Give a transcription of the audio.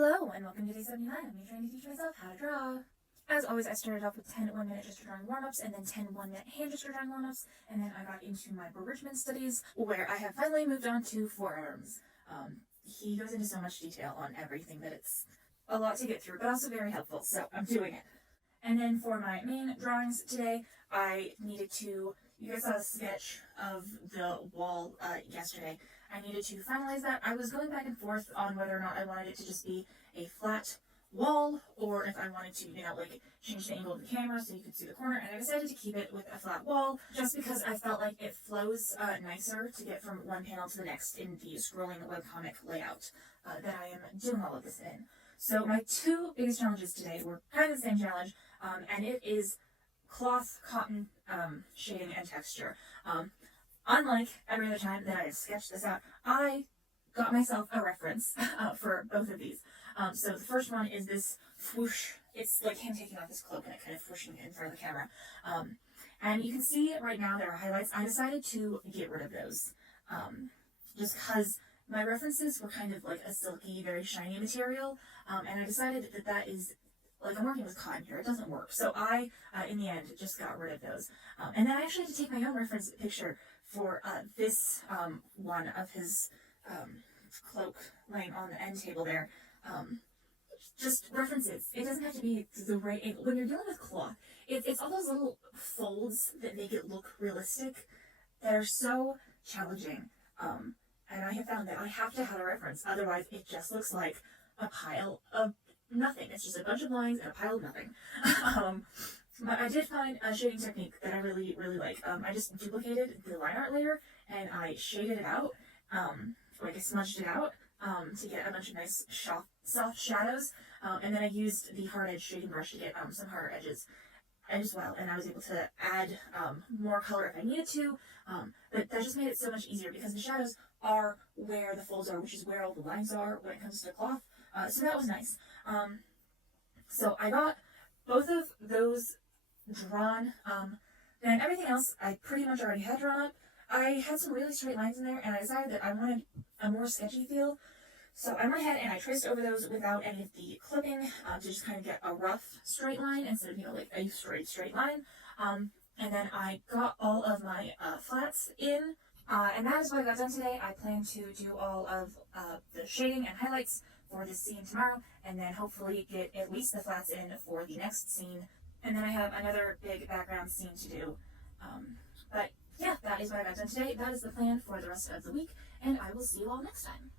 Hello and welcome to day 79 of me trying to teach myself how to draw. As always, I started off with 10 1-minute gesture drawing warm-ups and then 10 1-minute hand gesture drawing warm-ups, and then I got into my Bridgman studies where I have finally moved on to forearms. He goes into so much detail on everything that it's a lot to get through, but also very helpful, so I'm doing it. And then for my main drawings today, I needed to, you guys saw a sketch of the wall yesterday. I needed to finalize that. I was going back and forth on whether or not I wanted it to just be a flat wall or if I wanted to, change the angle of the camera so you could see the corner, and I decided to keep it with a flat wall just because I felt like it flows nicer to get from one panel to the next in the scrolling webcomic layout that I am doing all of this in. So my two biggest challenges today were kind of the same challenge, and it is cloth, cotton, shading, and texture. Unlike every other time that I have sketched this out, I got myself a reference for both of these. So the first one is this whoosh. It's like him taking off his cloak and it kind of whooshing in front of the camera. And you can see right now there are highlights. I decided to get rid of those just because my references were kind of like a silky, very shiny material. And I decided that that is, I'm working with cotton here, it doesn't work. So I, in the end, just got rid of those. And then I actually had to take my own reference picture for this one of his cloak laying on the end table there. Just references. It doesn't have to be the right angle. When you're dealing with cloth, it's all those little folds that make it look realistic that are so challenging. And I have found that I have to have a reference, otherwise it just looks like a pile of nothing. It's just a bunch of lines and a pile of nothing. But I did find a shading technique that I really, really like. I just duplicated the line art layer and I shaded it out, I smudged it out to get a bunch of nice soft shadows. And then I used the hard edge shading brush to get some harder edges as well. And I was able to add more color if I needed to. But that just made it so much easier because the shadows are where the folds are, which is where all the lines are when it comes to cloth. So that was nice. So I got both of those drawn, and everything else I pretty much already had drawn up. I had some really straight lines in there, and I decided that I wanted a more sketchy feel. So I went ahead and I traced over those without any of the clipping to just kind of get a rough straight line instead of, a straight line. And then I got all of my flats in, and that is what I got done today. I plan to do all of the shading and highlights for this scene tomorrow, and then hopefully get at least the flats in for the next scene. And then I have another big background scene to do. But yeah, that is what I got done today. That is the plan for the rest of the week, and I will see you all next time.